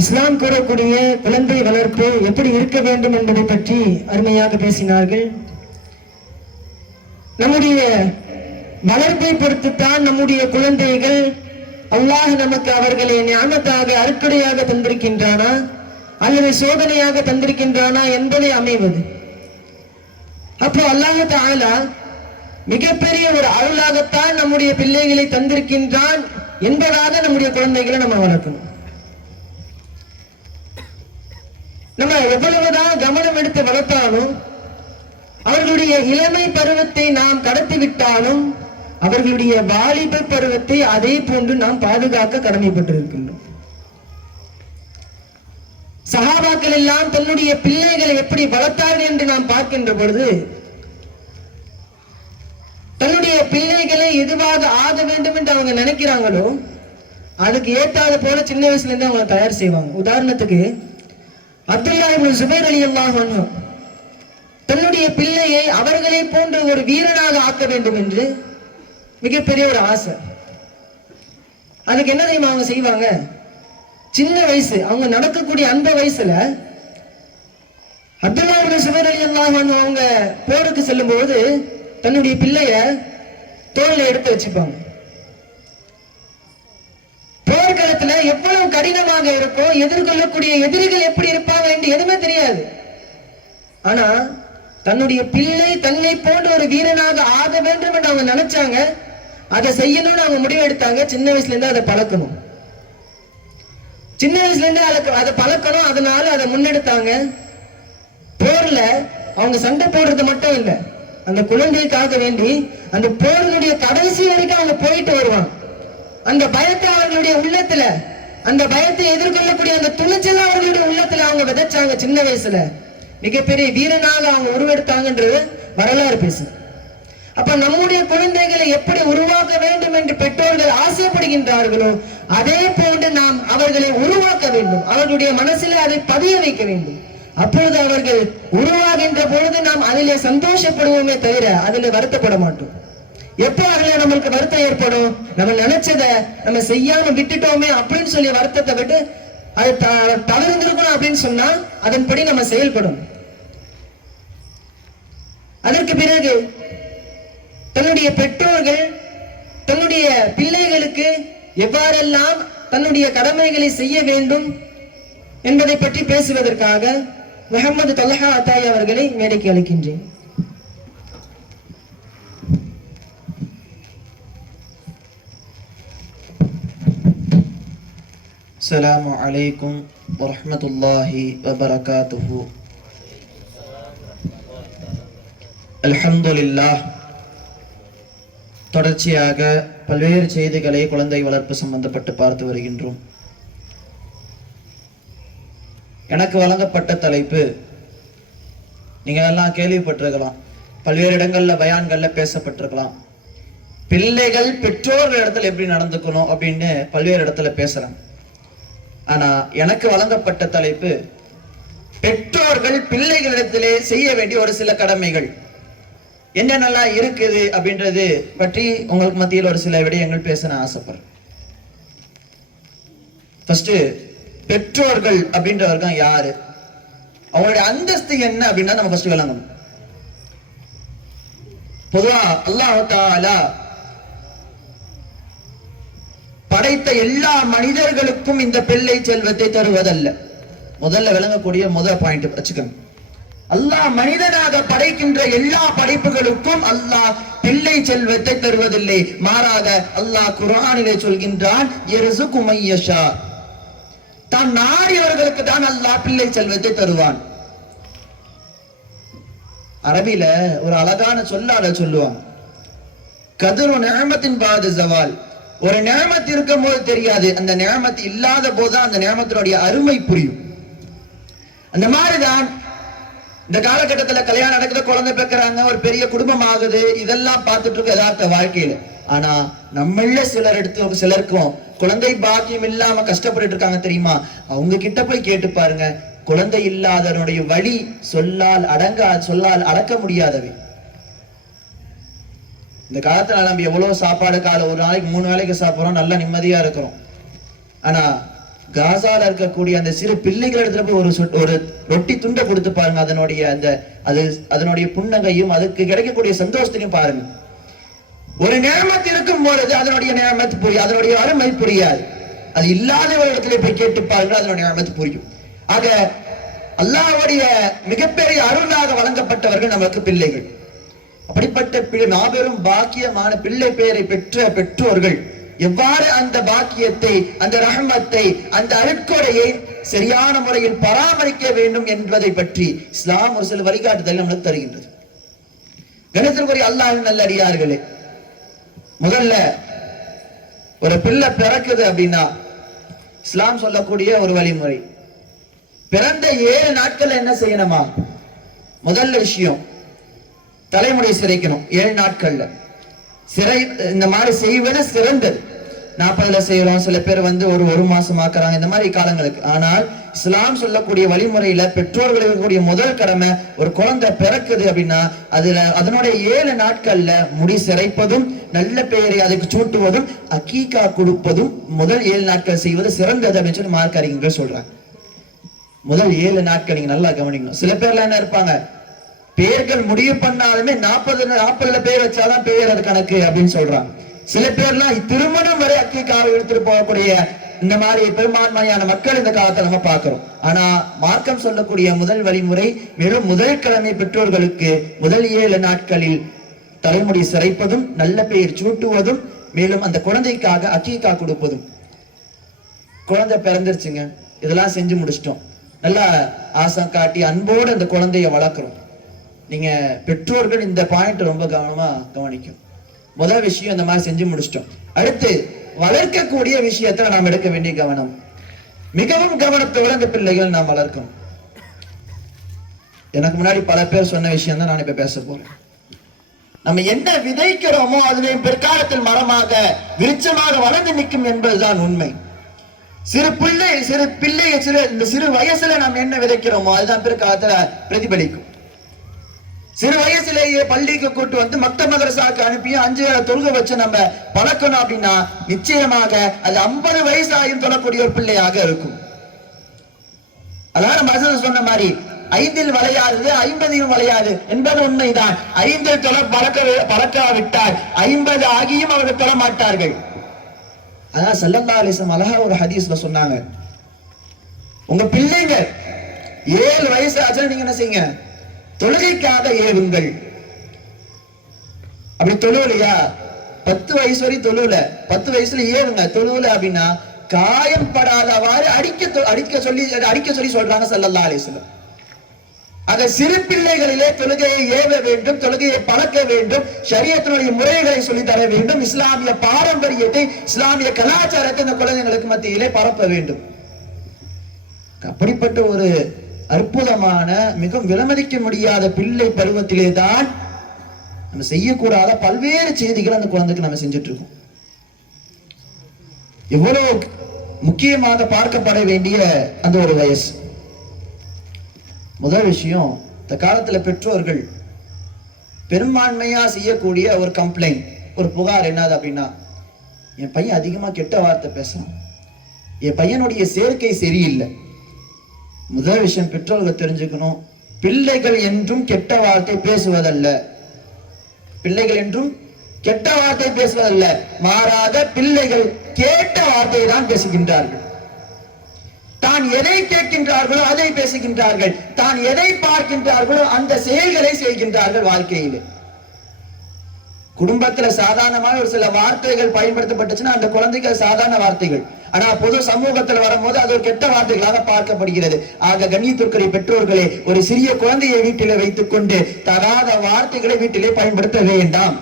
இஸ்லாம் கூறக்கூடிய குழந்தை வளர்ப்பு எப்படி இருக்க வேண்டும் என்பதை பற்றி அருமையாக பேசினார்கள். நம்முடைய வளர்ப்பை பொறுத்துத்தான் நம்முடைய குழந்தைகள் அல்லாஹ் நமக்கு அவர்களை ஞானத்தாக அறுக்கடையாக தந்திருக்கின்றானா அல்லது சோதனையாக தந்திருக்கின்றானா என்பதை அமைவது. அப்போ அல்லாஹ் தாலா மிகப்பெரிய ஒரு அருளாகத்தான் நம்முடைய பிள்ளைகளை தந்திருக்கின்றான் என்பதாக நம்முடைய குழந்தைகளை நம்ம வளர்க்கணும். நம்ம எவ்வளவுதான் கவனம் எடுத்து வளர்த்தாலும் அவர்களுடைய இளமை பருவத்தை நாம் கடத்தி விட்டாலும் அவர்களுடைய வாலிப பருவத்தை அதே போன்று நாம் பாதுகாக்க கடமைப்பட்டிருக்கின்றோம். சகாபாக்கள் எல்லாம் தன்னுடைய பிள்ளைகளை எப்படி வளர்த்தார்கள் என்று நாம் பார்க்கின்ற பொழுது தன்னுடைய பிள்ளைகளை எதுவாக ஆக வேண்டும் என்று அவங்க நினைக்கிறாங்களோ அதுக்கு ஏற்றாத போல சின்ன வயசுல இருந்து அவங்க தயார் செய்வாங்க. உதாரணத்துக்கு அப்துல்லா இப்னு அலி அல்லாஹ் தன்னுடைய பிள்ளையை அவர்களை போன்ற ஒரு வீரனாக ஆக்க வேண்டும் என்று மிகப்பெரிய ஒரு ஆசை. அதுக்கு என்ன தெரியுமா அவங்க செய்வாங்க? சின்ன வயசு அவங்க நடக்கக்கூடிய அந்த வயசுல அப்துல்லா இப்னு அலி அல்லாஹ் அவங்க போருக்கு செல்லும் போது தன்னுடைய பிள்ளைய தோல்ல எடுத்து வச்சுப்பாங்க. காலத்துல எவ்வளவு கடினமாக இருக்கும் எதிர்கொள்ளக்கூடிய எதிரிகள் எப்படி இருப்பாங்க என்று எதுவுமே தெரியாது. ஆனா தன்னுடைய பிள்ளை தன்னை போன்ற ஒரு வீரனாக ஆக வேண்டும் என்று அவங்க நினைச்சாங்க. அதை செய்யணும்னு அவங்க முடிவெடுத்தாங்க. சின்ன வயசுல இருந்து அதை பழக்கணும். சின்ன வயசுல இருந்து அதை அதை பழக்கணும். அதனால அதை முன்னெடுத்தாங்க. போர்ல அவங்க சண்டை போடுறது மட்டும் இல்ல. அந்த குழந்தைக்காக வேண்டி அந்த போரினுடைய கடைசி வரைக்கும் அவங்க போயிட்டு வருவாங்க. அந்த பயத்தை அவர்களுடைய உள்ளத்துல அந்த பயத்தை எதிர்கொள்ளக்கூடிய அந்த துணிச்சல அவர்களுடைய உள்ளத்துல அவங்க விதைச்சாங்க சின்ன வயசுல. மிகப்பெரிய வீரனாக அவங்க உருவெடுத்தாங்கன்றது வரலாறு பேசு அப்ப நம்முடைய குழந்தைகளை எப்படி உருவாக்க வேண்டும் என்று பெற்றோர்கள் ஆசைப்படுகின்றார்களோ அதே போன்று நாம் அவர்களை உருவாக்க வேண்டும். அவர்களுடைய மனசில் அதை பதிய வைக்க வேண்டும். அப்பொழுது அவர்கள் உருவாகின்ற பொழுது நாம் அதிலே சந்தோஷப்படுவோமே தவிர அதிலே வருத்தப்பட மாட்டோம். எப்போ அதுல நம்மளுக்கு வருத்தம் ஏற்படும்? நம்ம நினைச்சதை நம்ம செய்யாம விட்டுட்டோமே அப்படின்னு சொல்லி வருத்தத்தை விட்டு அது த- அப்படின்னு சொன்னா அதன்படி நம்ம செயல்படும் அதற்கு பிறகு தன்னுடைய பெற்றோர்கள் தன்னுடைய பிள்ளைகளுக்கு எவ்வாறெல்லாம் தன்னுடைய கடமைகளை செய்ய வேண்டும் என்பதை பற்றி பேசுவதற்காக முகமது தொல்ஹா அத்தாய் அவர்களை மேடைக்கு அளிக்கின்றேன் السلام عليكم ورحمة الله وبركاته الحمد لله தொடர்ச்சியாக பல்வேறு செய்திகளை குழந்தை வளர்ப்பு சம்பந்தப்பட்டு பார்த்து வருகின்றோம் எனக்கு வழங்கப்பட்ட தலைப்பு நீங்க எல்லாம் கேள்விப்பட்டிருக்கலாம் பல்வேறு இடங்கள்ல பயான்கள்ல பேசப்பட்டிருக்கலாம் பிள்ளைகள் பெற்றோர்கள் இடத்துல எப்படி நடந்துக்கணும் அப்படின்னு பல்வேறு இடத்துல பேசுறாங்க ஆனா எனக்கு வழங்கப்பட்ட தலைப்பு பெற்றோர்கள் பிள்ளைகளிடத்திலே செய்ய வேண்டிய ஒரு சில கடமைகள். என்னென்னலாம் இருக்குது அப்படின்றது பற்றி உங்களுக்கு மத்தியில் ஒரு சில விடயங்கள் பேச நான் ஆசைப்படுறேன். ஃபர்ஸ்ட் பெற்றோர்கள் அப்படின்றவர்கள் யாரு? அவங்களுடைய அந்தஸ்து என்ன அப்படின்னா நம்ம ஃபர்ஸ்ட் விளங்கணும். பொதுவா அல்லாஹ் தாலா படைத்த எல்லா மனிதர்களுக்கும் இந்த பிள்ளை செல்வத்தை தருவதல்ல. முதல்ல விளங்கக்கூடிய முதல் பாயிண்ட் வச்சுக்கோங்க. அல்லாஹ் மனிதனாக படைக்கின்ற எல்லா படைப்புகளுக்கும் அல்லாஹ் பிள்ளை செல்வத்தை தருவதில்லை. மாறாக அல்லாஹ் குரானிலே சொல்கின்றான் தான் நாடியவர்களுக்கு தான் அல்லாஹ் பிள்ளை செல்வத்தை தருவான். அரபில ஒரு அழகான சொல்லால சொல்லுவான் கதிரு நேமத்தின் பாது சவால் ஒரு நியமத்து இருக்கும் போது தெரியாது. அந்த நியமத்து இல்லாத போதுதான் அந்த நியமத்தினுடைய அருமை புரியும். அந்த மாதிரிதான் இந்த காலகட்டத்துல கல்யாணம் நடக்குது குழந்தை பிறக்கிறாங்க ஒரு பெரிய குடும்பம் ஆகுது இதெல்லாம் பார்த்துட்டு இருக்க யதார்த்த வாழ்க்கையில. ஆனா நம்மள சிலர் எடுத்து சிலருக்கும் குழந்தை பாக்கியம் இல்லாம கஷ்டப்பட்டு இருக்காங்க தெரியுமா? அவங்க கிட்ட போய் கேட்டு பாருங்க குழந்தை இல்லாதனுடைய வழி சொல்லால் அடங்க சொல்லால் அடக்க முடியாதவை. இந்த காலத்தில் நம்ம எவ்வளவு சாப்பாடு காலை ஒரு நாளைக்கு மூணு வேளைக்கு சாப்பிட்றோம் நல்லா நிம்மதியாக இருக்கிறோம். ஆனா காசால இருக்கக்கூடிய அந்த சிறு பிள்ளைகள் இடத்துல போய் ஒரு ஒரு ரொட்டி துண்டை கொடுத்து பாருங்க அதனுடைய அந்த அது அதனுடைய புன்னகையும் அதுக்கு கிடைக்கக்கூடிய சந்தோஷத்தையும் பாருங்க. ஒரு நேமத்து இருக்கும் பொழுது அதனுடைய நேமத்து புரியும் அதனுடைய அருமை புரியாது. அது இல்லாத ஒரு இடத்துல போய் கேட்டு பாருங்க அதனுடைய நேமத்து புரியும். ஆக அல்லாவுடைய மிகப்பெரிய அருளாக வழங்கப்பட்டவர்கள் நமக்கு பிள்ளைகள். அப்படிப்பட்ட பி- மாபெரும் பாக்கியமான பிள்ளை பெயரை பெற்ற பெற்றோர்கள் எவ்வாறு அந்த பாக்கியத்தை அந்த ரஹமத்தை அந்த அருட்கொடையை சரியான முறையில் பராமரிக்க வேண்டும் என்பதை பற்றி இஸ்லாம் ஒரு சில வழிகாட்டுதல் நம்மளுக்கு தருகின்றது. கணிதத்துக்குரிய அல்லாஹ் நல்லடியார்களே முதல்ல ஒரு பிள்ளை பிறக்குது அப்படின்னா இஸ்லாம் சொல்லக்கூடிய ஒரு வழிமுறை. பிறந்த ஏழு நாட்கள் என்ன செய்யணுமா? முதல்ல விஷயம் தலைமுறை சிறைக்கணும் ஏழு நாட்கள்ல. சிறை இந்த மாதிரி செய்வது சிறந்தது. நாற்பதுல செய்யறோம் சில பேர் வந்து ஒரு ஒரு மாசம் ஆக்குறாங்க. இந்த மாதிரி காலங்களுக்கு. ஆனால் இஸ்லாம் சொல்லக்கூடிய வழிமுறையில பெற்றோர்கள் இருக்கக்கூடிய முதல் கடமை ஒரு குழந்தை பிறக்குது அப்படின்னா அதுல அதனுடைய ஏழு நாட்கள்ல முடி சிறைப்பதும் நல்ல பெயரை அதுக்கு சூட்டுவதும் அக்கீகா கொடுப்பதும் முதல் ஏழு நாட்கள் செய்வது சிறந்தது அப்படின்னு சொல்லி மார்க் அறிஞர்கள் சொல்றாங்க. முதல் ஏழு நாட்கள் நீங்க நல்லா கவனிக்கணும். சில பேர்லாம் என்ன இருப்பாங்க? பேர்கள் முடிவு பண்ணாலுமே நாற்பது நாற்பதுல பேர் வச்சாதான் பேர் அது கணக்கு அப்படின்னு சொல்றாங்க. சில பேர்லாம் திருமணம் வரை அக்கிக்காக எடுத்துட்டு போகக்கூடிய இந்த மாதிரி பெரும்பான்மையான மக்கள் இந்த காலத்துல நம்ம பார்க்கிறோம். ஆனா மார்க்கம் சொல்லக்கூடிய முதல் வழிமுறை வெறும் முதல் கிழமை பெற்றோர்களுக்கு முதல் ஏழு நாட்களில் தலைமுடி சிறைப்பதும் நல்ல பெயர் சூட்டுவதும் மேலும் அந்த குழந்தைக்காக அக்கீக்கா கொடுப்பதும். குழந்தை பிறந்துருச்சுங்க. இதெல்லாம் செஞ்சு முடிச்சிட்டோம். நல்லா ஆசம் காட்டி அன்போடு அந்த குழந்தைய வளர்க்குறோம். நீங்க பெற்றோர்கள் இந்த பாயிண்ட் ரொம்ப கவனமா கவனிக்கும் முதல் விஷயம் இந்த மாதிரி செஞ்சு முடிச்சிட்டோம். அடுத்து வளர்க்கக்கூடிய விஷயத்துல நாம் எடுக்க வேண்டிய கவனம். மிகவும் கவனத்தோட அந்த பிள்ளைகள் நாம் வளர்க்கணும். எனக்கு முன்னாடி பல பேர் சொன்ன விஷயம் தான் நான் இப்ப பேச போறேன். நம்ம என்ன விதைக்கிறோமோ அதுவே பிற்காலத்தில் மரமாக விருட்சமாக வளர்ந்து நிற்கும் என்பதுதான் உண்மை. சிறு பிள்ளை சிறு பிள்ளைய சிறு இந்த சிறு வயசுல நாம் என்ன விதைக்கிறோமோ அதுதான் பிற்காலத்துல பிரதிபலிக்கும். சிறு வயசுலேயே பள்ளிக்கு கூட்டு வந்து மத்த மதரசாக்கு அனுப்பி அஞ்சு தொழுக வச்சு நம்ம பழக்கணும் அப்படின்னா நிச்சயமாக அது ஐம்பது வயசு ஆயும் தொழக்கூடிய ஒரு பிள்ளையாக இருக்கும். அதான் நம்ம சொன்ன மாதிரி ஐந்தில் வளையாது ஐம்பதிலும் வளையாது என்பது உண்மைதான். ஐந்தில் தொலை பழக்க பழக்காவிட்டால் ஐம்பது ஆகியும் அவர்கள் தொழ மாட்டார்கள். அதான் சல்லல்லா லேசம் அழகா ஒரு ஹதீஸ்ல சொன்னாங்க. உங்க பிள்ளைங்க ஏழு வயசு ஆச்சுன்னா நீங்க என்ன செய்யுங்க? தொழுகைக்காக ஏவுங்கள். அப்படி தொழுவலையா? பத்து வயசு வரை தொழுவல. பத்து வயசுல ஏவுங்க. தொழுவல அப்படின்னா காயம் படாதவாறு அடிக்க தொ- அடிக்க சொல்லி அடிக்க சொல்லி சொல்றாங்க சல்லல்லா அலிஸ்லம் ஆக சிறு பிள்ளைகளிலே தொழுகையை ஏவ வேண்டும் தொழுகையை பழக்க வேண்டும் சரியத்தினுடைய முறைகளை சொல்லி தர வேண்டும் இஸ்லாமிய பாரம்பரியத்தை இஸ்லாமிய கலாச்சாரத்தை இந்த குழந்தைங்களுக்கு மத்தியிலே பரப்ப வேண்டும். அப்படிப்பட்ட ஒரு அற்புதமான மிகவும் விலமதிக்க முடியாத பிள்ளை பருவத்திலே தான் நம்ம செய்யக்கூடாத பல்வேறு செய்திகளை அந்த குழந்தைக்கு நம்ம செஞ்சுட்டு இருக்கோம் எவ்வளவு முக்கியமாக பார்க்கப்பட வேண்டிய அந்த ஒரு வயசு. முதல் விஷயம் இந்த காலத்துல பெற்றோர்கள் பெரும்பான்மையா செய்யக்கூடிய ஒரு கம்ப்ளைண்ட் ஒரு புகார் என்னது அப்படின்னா என் பையன் அதிகமா கெட்ட வார்த்தை பேசுறான். என் பையனுடைய சேர்க்கை சரியில்லை. முதல் விஷயம் பெற்றோர்கள் தெரிஞ்சுக்கணும். பிள்ளைகள் என்றும் கெட்ட வார்த்தை பேசுவதல்ல. பிள்ளைகள் என்றும் கெட்ட வார்த்தை பேசுவதல்ல. மாறாத பிள்ளைகள் கேட்ட வார்த்தையை தான் பேசுகின்றார்கள். தான் எதை கேட்கின்றார்களோ அதை பேசுகின்றார்கள். தான் எதை பார்க்கின்றார்களோ அந்த செயல்களை செய்கின்றார்கள் வாழ்க்கையிலே. குடும்பத்துல சாதாரணமான ஒரு சில வார்த்தைகள் பயன்படுத்தப்பட்டுச்சுன்னா அந்த குழந்தைகள் சாதாரண வார்த்தைகள். ஆனா பொது சமூகத்துல வரும்போது அது ஒரு கெட்ட வார்த்தைகளாக பார்க்கப்படுகிறது. ஆக கண்ணியத்திற்குரிய பெற்றோர்களே ஒரு சிறிய குழந்தையை வீட்டிலே வைத்துக் கொண்டு தராத வார்த்தைகளை வீட்டிலே பயன்படுத்த வேண்டாம்.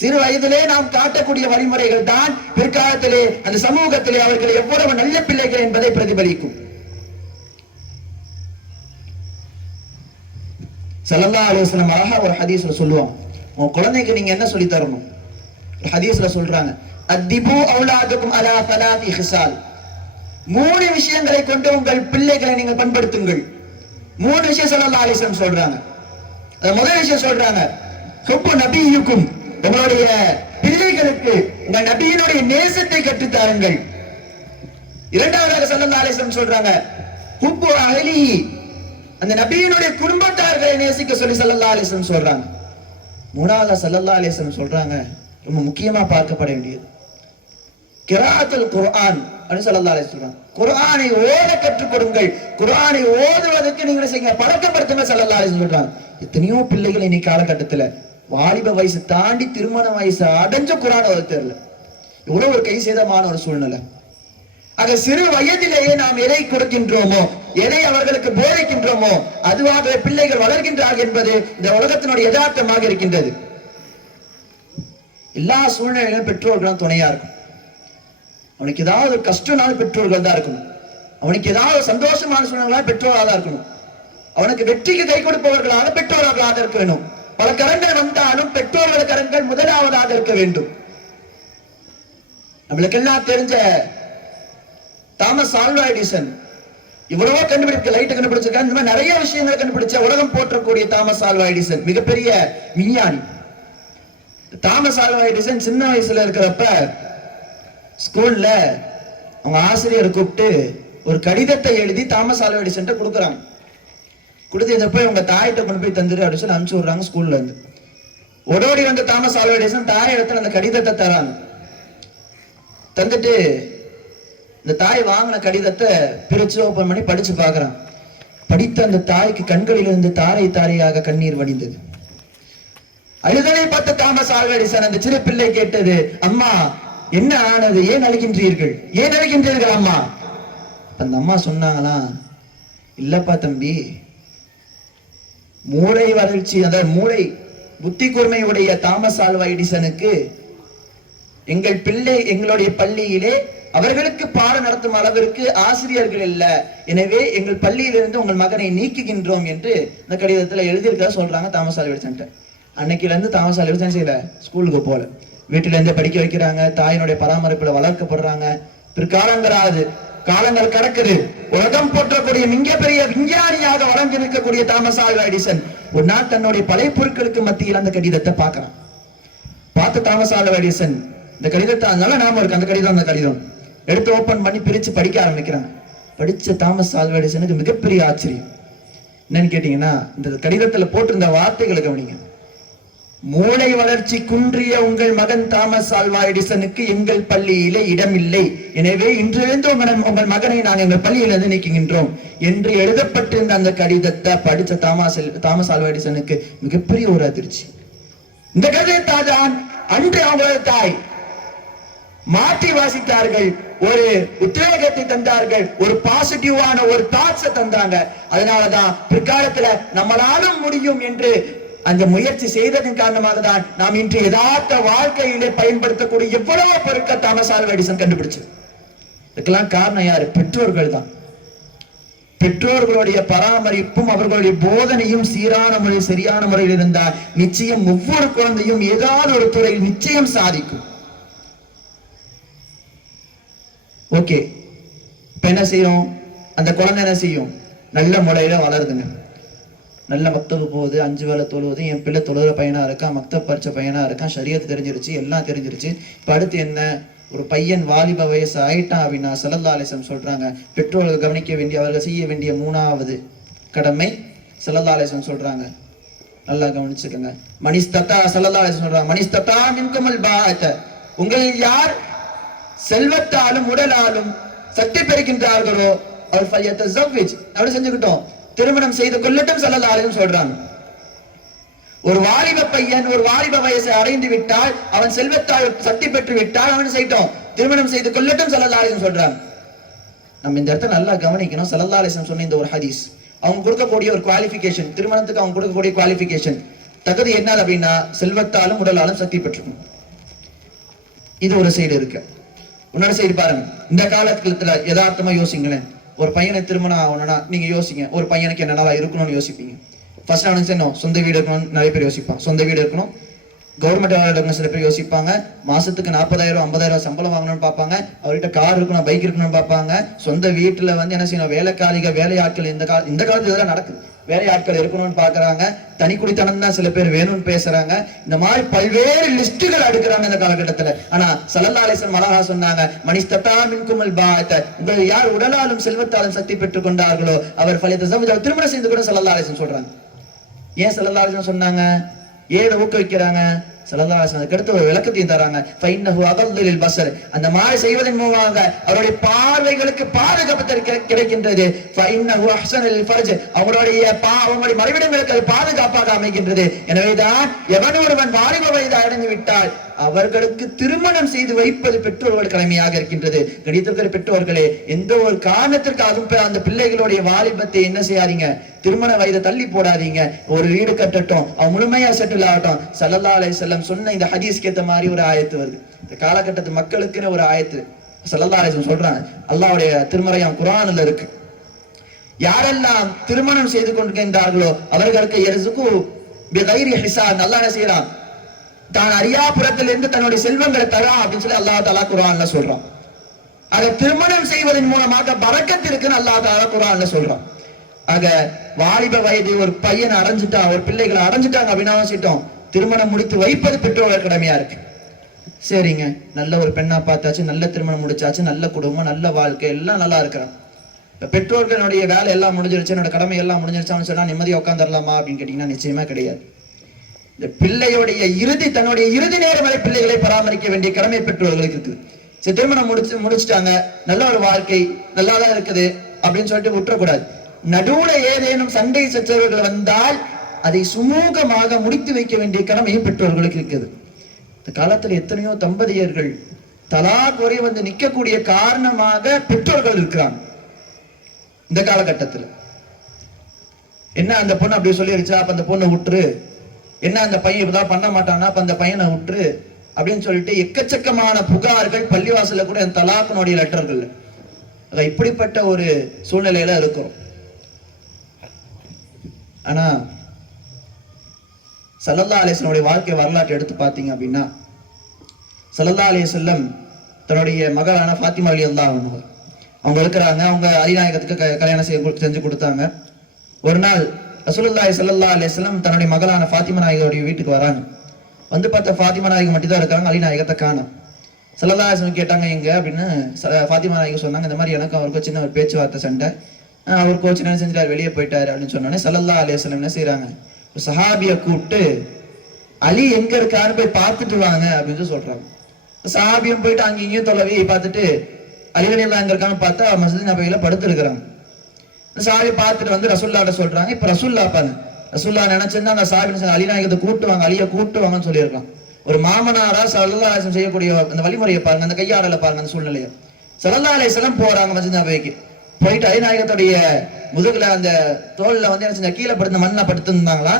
சிறு வயதிலே நாம் காட்டக்கூடிய வழிமுறைகள் தான் பிற்காலத்திலே அந்த சமூகத்திலே அவர்கள் எவ்வளவு நல்ல பிள்ளைகள் என்பதை பிரதிபலிக்கும். சல்லல்லா அலுவலம் ஒரு ஹதீஸ்ல சொல்லுவோம் உன் குழந்தைக்கு நீங்க என்ன சொல்லி தரணும்? ஒரு ஹதீஸ்ல சொல்றாங்க. அத்திபு அவுலாதுக்கும் அலா ஃபலாத்தி ஹிசால் மூணு விஷயங்களை கொண்டு உங்கள் பிள்ளைகளை நீங்கள் பண்படுத்துங்கள். மூணு விஷயம் சொல்லலாம் அலிஸ்லம் சொல்றாங்க. முதல் விஷயம் சொல்றாங்க. சொப்பு நபியுக்கும் உங்களுடைய பிள்ளைகளுக்கு உங்கள் நபியினுடைய நேசத்தை கற்றுத்தாருங்கள். இரண்டாவதாக சொல்லலாம் அலைஹி சொல்றாங்க. ஹுப்பு அகலி அந்த நபியினுடைய குடும்பத்தார்களை நேசிக்க சொல்லி சல்லல்லா அலைஹி சொல்றாங்க. மூணாவதா சல்லல்லா அலைஹி சொல்றாங்க. ரொம்ப முக்கியமா பார்க்கப்பட வேண்டியது. கிராத்துல் குர்ஆன் அப்படின்னு சொல்லலாம் அலைஹி சொல்றாங்க. குர்ஆனை ஓத கற்றுக் கொடுங்கள் குர்ஆனை ஓதுவதற்கு நீங்க செய்யுங்க. பழக்கப்படுத்துங்க ஸல்லல்லாஹு அலைஹி சொல்றாங்க. எத்தனையோ பிள்ளைகள் இன்னைக்கு காலகட்டத்துல வாலிப வயசு தாண்டி திருமண வயசு அடைஞ்ச குரான் ஓத தெரியல இவ்வளவு ஒரு கை சேதமான ஒரு சூழ்நிலை. ஆக சிறு வயதிலேயே நாம் எதை கொடுக்கின்றோமோ எதை அவர்களுக்கு போதிக்கின்றோமோ அதுவாகவே பிள்ளைகள் வளர்கின்றார்கள் என்பது இந்த உலகத்தினுடைய யதார்த்தமாக இருக்கின்றது. எல்லா சூழ்நிலையிலும் பெற்றோர்களும் துணையா இருக்கும். அவனுக்கு ஏதாவது ஒரு கஷ்டனாலும் பெற்றோர்கள் தான் இருக்கணும். அவனுக்கு ஏதாவது சந்தோஷமான சூழ்நிலை பெற்றோராக தான் இருக்கணும். அவனுக்கு வெற்றிக்கு கை கொடுப்பவர்களாக பெற்றோர்களாக இருக்க வேண்டும். பல கரங்கள் வந்தாலும் பெற்றோர்கள் கரங்கள் முதலாவதாக இருக்க வேண்டும். நம்மளுக்கு எல்லாம் தெரிஞ்ச தாமஸ் ஆல்வா எடிசன் இவ்வளவோ கண்டுபிடிக்க லைட் கண்டுபிடிச்சிருக்காரு. இந்த மாதிரி நிறைய விஷயங்களை கண்டுபிடிச்ச உலகம் போற்றக்கூடிய தாமஸ் ஆல்வா எடிசன் மிகப்பெரிய விஞ்ஞானி. தாமஸ் ஆல்வா எடிசன் சின்ன வயசுல இருக்கிறப்ப ஸ்கூல்ல அவங்க ஆசிரியரை கூப்பிட்டு ஒரு கடிதத்தை எழுதி தாமஸ் ஆல்வா எடிசன் கொடுக்குறாங்க. கொடுத்து இதை போய் உங்க தாயிட்ட கொண்டு போய் தந்துரு அப்படின்னு சொல்லி அனுப்பிச்சு விடுறாங்க ஸ்கூல்ல இருந்து. ஓடோடி வந்த தாமஸ் ஆல்வா எடிசன் தாய் இடத்துல அந்த கடிதத்தை தராங்க. தந்துட்டு இந்த தாய் வாங்கின கடிதத்தை பிரிச்சு ஓபன் பண்ணி படிச்சு பார்க்குறான். படித்த அந்த தாய்க்கு கண்களிலிருந்து தாரை தாரையாக கண்ணீர் வடிந்தது. அழுதலை பார்த்த தாமஸ் ஆல்வடிசன் அந்த சிறு பிள்ளை கேட்டது அம்மா என்ன ஆனது? ஏன் அழைக்கின்றீர்கள் ஏன் அழைக்கின்றீர்கள் அம்மா? அந்த அம்மா சொன்னாங்களாம் இல்லப்பா தம்பி மூளை வளர்ச்சி அதாவது மூளை புத்தி கூர்மையுடைய தாமஸ் ஆல்வா எடிசனுக்கு எங்கள் பிள்ளை எங்களுடைய பள்ளியிலே அவர்களுக்கு பாடம் நடத்தும் அளவிற்கு ஆசிரியர்கள் இல்ல. எனவே எங்கள் பள்ளியிலிருந்து உங்கள் மகனை நீக்குகின்றோம் என்று இந்த கடிதத்துல எழுதியிருக்கா சொல்றாங்க தாமஸ் ஆல்வா அன்னைக்குல இருந்து தாமஸ் ஆல்வெடிசன் செய்யல ஸ்கூலுக்கு போல. வீட்டுல இருந்து படிக்க வைக்கிறாங்க தாயினுடைய பராமரிப்புல வளர்க்கப்படுறாங்க. பிற்காலங்களாது காலங்கள் கடக்குது. உலகம் போற்றக்கூடிய மிக பெரிய விஞ்ஞானியாக வளர்ந்து நிற்கக்கூடிய தாமஸ் ஆல்வா எடிசன் ஒரு நாள் தன்னுடைய பழைய பொருட்களுக்கு மத்தியில் அந்த கடிதத்தை பார்க்கறான். பார்த்து தாமஸ் ஆல்வா எடிசன் இந்த கடிதத்தை அதனால நாம இருக்கு. அந்த கடிதம் அந்த கடிதம். எடுத்து ஓபன் பண்ணி பிரிச்சு படிக்க ஆரம்பிக்கிறாங்க படிச்ச தாமஸ் ஆல்வா எடிசனுக்கு மிகப்பெரிய ஆச்சரியம். என்னன்னு கேட்டீங்கன்னா இந்த கடிதத்துல போட்டிருந்த வார்த்தைகளை கவனிங்க. மூளை வளர்ச்சி குன்றிய உங்கள் மகன் தாமஸ் ஆல்வா எடிசனுக்கு எங்கள் பள்ளியிலே இடமில்லை. எனவே இன்றிலிருந்து உங்கள் உங்கள் மகனை நாங்கள் எங்கள் பள்ளியிலிருந்து நீக்குகின்றோம் என்று எழுதப்பட்டிருந்த அந்த கடிதத்தை படித்த தாமஸ் தாமஸ் ஆல்வா எடிசனுக்கு மிகப்பெரிய ஒரு அதிர்ச்சி. இந்த கடிதத்தை தான் அன்று அவங்களது தாய் மாற்றி வாசித்தார்கள். ஒரு உத்வேகத்தை தந்தார்கள். ஒரு பாசிட்டிவான ஒரு தாட்ஸை தந்தாங்க. அதனாலதான் பிற்காலத்துல நம்மளாலும் முடியும் என்று அந்த முயற்சி செய்ததன் காரணமாக தான் நாம் இன்று யதார்த்த வாழ்க்கையிலே பயன்படுத்தக்கூடிய எவ்வளவு பொருட்கள் தாமஸ் ஆல்வா எடிசன் கண்டுபிடிச்சது. இதுக்கெல்லாம் காரணம் யாரு? பெற்றோர்கள் தான். பெற்றோர்களுடைய பராமரிப்பும் அவர்களுடைய போதனையும் சீரான முறையில் சரியான முறையில் இருந்தால் நிச்சயம் ஒவ்வொரு குழந்தையும் ஏதாவது ஒரு துறையில் நிச்சயம் சாதிக்கும். ஓகே. இப்ப என்ன செய்யும் அந்த குழந்தை என்ன செய்யும்? நல்ல முறையில வளருதுங்க. நல்ல மக்தபு போகுது அஞ்சு வேலை தொழுவது என் பிள்ளை தொழுகிற பையனாக இருக்கான் மக்தப் பறிச்ச பையனாக இருக்கான் சரியத்து தெரிஞ்சிருச்சு எல்லாம் தெரிஞ்சிருச்சு. இப்போ அடுத்து என்ன? ஒரு பையன் வாலிப வயசு ஆயிட்டான் அப்படின்னா சல்லல்லா அலிசம் பெற்றோர்கள் கவனிக்க வேண்டிய அவர்கள் செய்ய வேண்டிய மூணாவது கடமை சல்லல்லா அலிசம் நல்லா கவனிச்சுக்கோங்க. மணிஸ்தத்தா சல்லல்லா அலிசம் மணிஷ் தத்தா நிம்கமல் பாத்த உங்களில் யார் செல்வத்தாலும் உடலாலும் சக்தி பெறுகின்றார்களோ அவர் ஃபல்யத்த செஞ்சுக்கிட்டோம். திருமணம் செய்து கொள்ளட்டும் சல்லல்லாஹு சொல்றாங்க. ஒரு வாலிப பையன் ஒரு வாலிப வயசை அடைந்து விட்டால் அவன் செல்வத்தால் சக்தி பெற்று விட்டால் அவன் செய்யட்டும்? திருமணம் செய்து கொள்ளட்டும் சல்லல்லாஹு சொல்றாங்க. நம்ம இந்த இடத்த நல்லா கவனிக்கணும். சல்லல்லாஹு சொன்ன இந்த ஒரு ஹதீஸ். அவங்க கொடுக்கக்கூடிய ஒரு குவாலிபிகேஷன் திருமணத்துக்கு அவங்க கொடுக்கக்கூடிய குவாலிபிகேஷன் தகுதி என்ன அப்படின்னா செல்வத்தாலும் உடலாலும் சக்தி பெற்றுக்கணும். இது ஒரு சைடு இருக்கு. இன்னொரு சைடு பாருங்க. இந்த காலத்துல யதார்த்தமா யோசிங்களேன். ஒரு பையனை திருமணம் ஆகணும்னா நீங்கள் யோசிங்க ஒரு பையனுக்கு என்னென்னவா இருக்கணும்னு யோசிப்பீங்க. ஃபர்ஸ்ட் அவனுக்கு என்ன சொந்த வீடு இருக்கணும்னு நிறைய பேர் யோசிப்பான் சொந்த வீடு இருக்கணும். கவர்மெண்ட் வேலை இருக்கணும் சில பேர் யோசிப்பாங்க. மாசத்துக்கு நாற்பதாயிரம் ஐம்பதாயிரம் சம்பளம் வாங்கணும்னு பார்ப்பாங்க. அவர்கிட்ட கார் இருக்கணும் பைக் இருக்கணும்னு பார்ப்பாங்க. சொந்த வீட்டில் வந்து என்ன செய்யணும் வேலைக்காரிக வேலையாட்கள் இந்த கால இந்த காலத்துல இதெல்லாம் நடக்குது. வேலை ஆட்கள் இருக்கணும்னு பாக்குறாங்க தனி குடித்தனம் தான் சில பேர் வேணும்னு பேசுறாங்க. இந்த மாதிரி பல்வேறு லிஸ்டுகள் அடுக்கிறாங்க இந்த காலகட்டத்துல. ஆனா சலல்லாலேசன் அழகா சொன்னாங்க மணிஸ்தத்தா மின்குமல் பாத்த உங்கள் யார் உடலாலும் செல்வத்தாலும் சக்தி பெற்றுக் கொண்டார்களோ அவர் பழைய சமூக திருமணம் செய்து கூட சலல்லாலேசன் சொல்றாங்க. ஏன் சலல்லாலேசன் சொன்னாங்க? ஏன் ஊக்குவிக்கிறாங்க? சலதாசன் அதுக்கடுத்து ஒரு விளக்கத்தையும் தராங்க. ஃபைன்னஹு அகல்லில் பஸர். அந்த மாதிரி செய்வதன் மூலமாக அவருடைய பார்வைகளுக்கு பாதுகாப்பு கிடைக்கின்றது. ஃபைன்னஹு ஃபர்ஜ். அவங்களுடைய பா அவங்களுடைய மறைவிடங்களுக்கு அது பாதுகாப்பாக அமைகின்றது. எனவேதான் எவன் ஒருவன் வாலிப வயது அடைந்து விட்டால் அவர்களுக்கு திருமணம் செய்து வைப்பது பெற்றோர்கள் கடமையாக இருக்கின்றது. கணித்திருக்கிற பெற்றோர்களே எந்த ஒரு காரணத்திற்காகவும் அந்த பிள்ளைகளுடைய வாலிபத்தை என்ன செய்யாதீங்க? திருமண வயதை தள்ளி போடாதீங்க. ஒரு வீடு கட்டட்டும் அவன் முழுமையா செட்டில் ஆகட்டும். சல்லல்லா செல்லம் சொன்ன இந்த ஹதீஸ்க்கு ஏத்த மாதிரி ஒரு ஆயத்து வருது. இந்த காலகட்டத்து மக்களுக்குன்னு ஒரு ஆயத்து. சல்லல்லா சொல்றான் சொல்றாங்க. அல்லாஹ்வுடைய திருமறையாம் இருக்கு. யாரெல்லாம் திருமணம் செய்து கொண்டிருக்கின்றார்களோ அவர்களுக்கு எரிசுக்கு நல்லா என்ன செய்யறான் தான் அரியாபுரத்திலிருந்து தன்னுடைய செல்வங்களை தரா அப்படின்னு சொல்லி அல்லாஹ் தாலா குர்ஆன்ல சொல்றான். அதை திருமணம் செய்வதன் மூலமாக பறக்கத்து இருக்குன்னு அல்லாஹ் தாலா குரான்னு சொல்றான். ஆக வாலிப வயது ஒரு பையனை அடைஞ்சிட்டான் ஒரு பிள்ளைகளை அடைஞ்சிட்டாங்க அப்படின்னா வச்சுட்டோம் திருமணம் முடித்து வைப்பது பெற்றோர்கள் கடமையா இருக்கு. சரிங்க. நல்ல ஒரு பெண்ணா பார்த்தாச்சு நல்ல திருமணம் முடிச்சாச்சு நல்ல குடும்பம் நல்ல வாழ்க்கை எல்லாம் நல்லா இருக்கிறான். இப்ப பெற்றோர்களுடைய வேலை எல்லாம் முடிஞ்சிருச்சு என்னோட கடமை எல்லாம் முடிஞ்சிருச்சான்னு சொன்னா நிம்மதியை உட்காந்துடலாமா அப்படின்னு கேட்டீங்கன்னா நிச்சயமா கிடையாது. இந்த பிள்ளையுடைய இறுதி தன்னுடைய இறுதி நேரம் வரை பிள்ளைகளை பராமரிக்க வேண்டிய கடமை பெற்றோர்களுக்கு இருக்குது. சரி திருமணம் முடிச்சு முடிச்சிட்டாங்க. நல்ல ஒரு வாழ்க்கை நல்லா தான் இருக்குது அப்படின்னு சொல்லிட்டு விட்டுறக்கூடாது. நடுவுல ஏதேனும் சண்டை சச்சரவுகள் வந்தால் அதை சுமூகமாக முடித்து வைக்க வேண்டிய கடமை பெற்றோர்களுக்கு இருக்குது. இந்த காலத்துல எத்தனையோ தம்பதியர்கள் தலா குறை வந்து நிக்கக்கூடிய காரணமாக பெற்றோர்கள் இருக்கிறாங்க. இந்த காலகட்டத்துல. என்ன அந்த பொண்ணு அப்படி சொல்லிருச்சா அப்ப அந்த பொண்ணை விட்டுரு. என்ன அந்த பையன் இப்பதான் பண்ண மாட்டானா? அப்ப அந்த பையனை விட்டுரு. அப்படின்னு சொல்லிட்டு எக்கச்சக்கமான புகார்கள் பள்ளிவாசல கூட என் தலாக்கனுடைய லெட்டர்கள். அது இப்படிப்பட்ட ஒரு சூழ்நிலையில இருக்கும். ஆனா சல்லல்லா அலேசனுடைய வாழ்க்கை வரலாற்றை எடுத்து பார்த்தீங்க அப்படின்னா சல்லல்லா அலிசல்லம் தன்னுடைய மகளான ஃபாத்திமா அலி அல்லா அவங்க இருக்கிறாங்க. அவங்க அதிநாயகத்துக்கு க- கல்யாணம் செய்ய செஞ்சு கொடுத்தாங்க. ஒரு நாள் ரசூலுல்லாஹி சல்லா அலைஹி தன்னுடைய மகளான ஃபாத்திமா நாயகருடைய வீட்டுக்கு வராங்க. வந்து பார்த்தா ஃபாத்திமா நாயகம் மட்டும் தான் இருக்காங்க அலி நாயகத்தை காணும். சல்லல்லா அலிஸ்லம் கேட்டாங்க எங்க அப்படின்னு ச- ஃபாத்திமா நாயகம் சொன்னாங்க இந்த மாதிரி எனக்கு அவருக்கு சின்ன ஒரு பேச்சுவார்த்தை சண்டை. அவர் கோச்சு என்ன செஞ்சிட்டார் வெளியே போயிட்டாரு அப்படின்னு சொன்னோன்னே சல்லல்லா அலிஸ்லம் என்ன செய்யறாங்க ஒரு சஹாபியை கூப்பிட்டு அலி எங்க இருக்காருன்னு போய் பார்த்துட்டு வாங்க அப்படின்னு சொல்றாங்க. சஹாபியும் போயிட்டு அங்கேயும் இங்கேயும் தொலைவி பார்த்துட்டு அலிவலி எல்லாம் இருக்கான்னு பார்த்தா மஸ்ஜித் நபையில படுத்து இருக்கிறாங்க சாவி பார்த்துட்டு வந்து ரசுல்லாட்ட சொல்றாங்க. இப்ப ரசுல்லா பாருங்க. ரசுல்லா நினைச்சிருந்தா அந்த சாவி அலிநாயகத்தை கூட்டுவாங்க அலிய கூட்டுவாங்கன்னு சொல்லியிருக்கான். ஒரு மாமனாரா சல்லாசம் செய்யக்கூடிய அந்த வழிமுறையை பாருங்க அந்த கையாடலை பாருங்க அந்த சூழ்நிலையை. சல்லா அலிசலம் போறாங்க மஸ்ஜித் போயிட்டு அலிநாயகத்துடைய முதுகுல அந்த தோல்ல வந்து என்ன செஞ்சா கீழே படுத்த மண்ணை படுத்திருந்தாங்களா?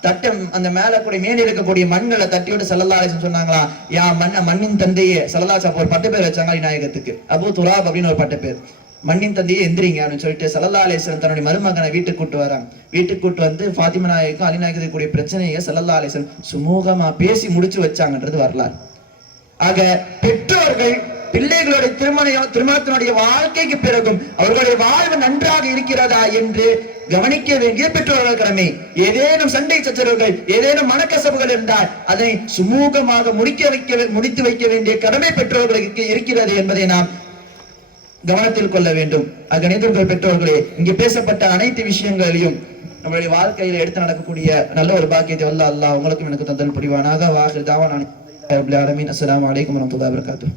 தட்டம் அந்த மேல கூடிய மேல இருக்கக்கூடிய மண்களை தட்டி விட்டு சல்லல்லா அலிசம் சொன்னாங்களா? யா மண்ண மண்ணின் தந்தையே சல்லல்லா சாப் ஒரு பட்டு பேர் வச்சாங்க அலிநாயகத்துக்கு அபு துராப் அப்படின்னு ஒரு பட்டு பேர் மண்ணின் தந்தையே எந்திரிங்க அப்படின்னு சொல்லிட்டு சல்லல்லா தன்னுடைய மருமகனை வீட்டுக்கு கூட்டு வராங்க வீட்டுக்கு கூட்டு வந்து ஃபாத்திமா நாயகம் அலிநாயகத்துக்கு கூடிய பிரச்சனையை சல்லல்லா சுமூகமா பேசி முடிச்சு வச்சாங்கன்றது வரலாறு. ஆக பெற்றோர்கள் பிள்ளைகளுடைய திருமணம் திருமணத்தினுடைய வாழ்க்கைக்கு பிறகும் அவர்களுடைய வாழ்வு நன்றாக இருக்கிறதா என்று கவனிக்க வேண்டிய பெற்றோர்கள் கடமை. ஏதேனும் சண்டை சச்சரவுகள் ஏதேனும் மனக்கசப்புகள் இருந்தால் அதை சுமூகமாக முடிக்க வைக்க முடித்து வைக்க வேண்டிய கடமை பெற்றோர்களுக்கு இருக்கிறது என்பதை நாம் கவனத்தில் கொள்ள வேண்டும். அகணிதர்கள் பெற்றோர்களே இங்கே பேசப்பட்ட அனைத்து விஷயங்களையும் நம்மளுடைய வாழ்க்கையில எடுத்து நடக்கக்கூடிய நல்ல ஒரு பாக்கியத்தை வல்ல அல்லாஹ் உங்களுக்கும் எனக்கு தந்தல் புரிவானாக. வாஹிர் தாவான் அலமின் அஸ்லாம் வலைக்கம் வரமத்துல்லா வரகாத்து